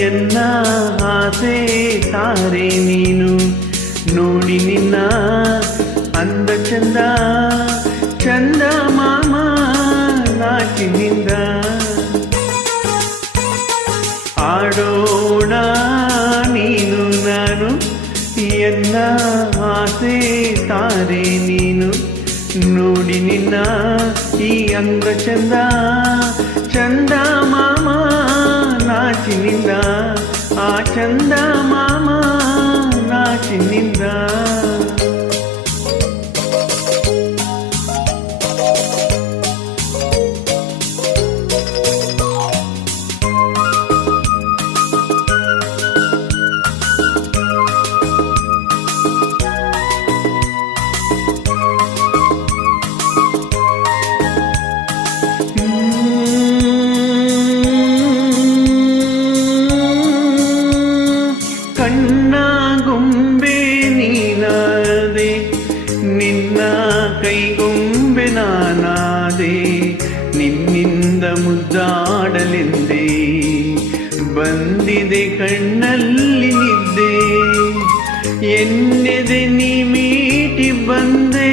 ಎನ್ನ ಆಸೆ ತಾರೆ ನೀನು ನೋಡಿ ನಿನ್ನ ಅಂದ ಚಂದ ಚಂದ ಮಾಮ ನಾಚಿನಿಂದ ಆಡೋಣ ನೀನು ನಾನು ಎನ್ನ ಆಸೆ ತಾರೆ ನೀನು ನೋಡಿ ನಿನ್ನ ಈ ಅಂದ ಚಂದ ಚಂದ ಮಾಮ ನಾಚಿನಿಂದ ಆ ಚಂದ ಮಾಮ ನಾಚಿನಿಂದ ಕಣ್ಣ ಗೊಂಬೆ ನೀನಾದೆ ನಿನ್ನ ಕೈಗೊಂಬೆ ನಾನಾದೆ ನಿನ್ನಿಂದ ಮುದ್ದಾಡಲೆಂದೇ ಬಂದಿದೆ ಕಣ್ಣಲ್ಲಿ ನಿದ್ದೆ ಎನ್ನೆದೆ ನೀ ಮೀಟಿ ಬಂದೆ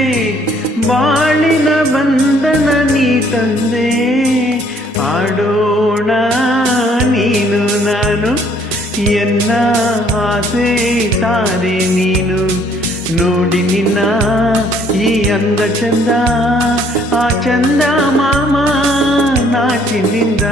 ಬಾಳಿನ ಬಂಧನ ನೀ ತಂದೆ ಆಡೋಣ ನೀನು ನಾನು ಎನ್ನ ಆಸೆ ತಾರೆ ನೀನು ನೋಡಿ ನಿನ್ನ ಈ ಅಂದ ಚಂದ ಆ ಚಂದ ಮಾಮ ನಾಚಿನಿಂದ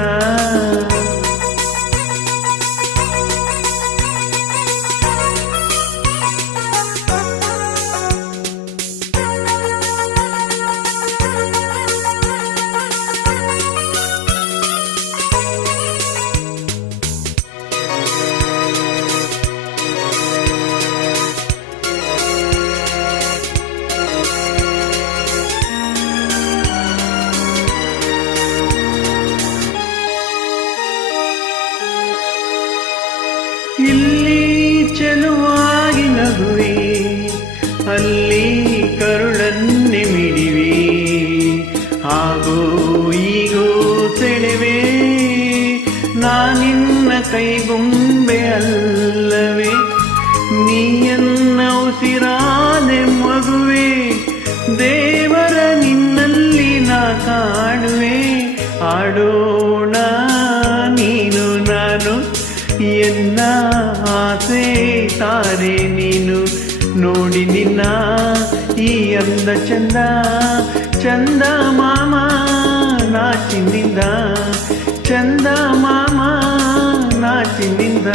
ಇಲ್ಲಿ ಚೆಲುವಾಗಿ ನಗುವೆ ಅಲ್ಲಿ ಕರುಳನ್ನೆ ಮಿಡಿವೆ ಹಾಗೋ ಈಗೋ ಸೆಳೆವೆ ನಾನಿನ್ನ ಕೈಗೊಂಬೆ ಅಲ್ಲವೇ ನೀಯನ್ನ ಉಸಿರಾದೆ ಮಗುವೆ ದೇವರ ನಿನ್ನಲ್ಲಿ ನಾ ಕಾಣುವೆ ಆಡೋಣ ನೀನು ನಾನು ಎನ್ನ ಆಸೆ ತಾರೆ ನೀನು ನೋಡಿ ನಿನ್ನ ಈ ಅಂದ ಚಂದ ಚಂದ ಮಾಮ ನಾಚಿನಿಂದ ಚಂದ ಮಾಮ ನಾಚಿನಿಂದ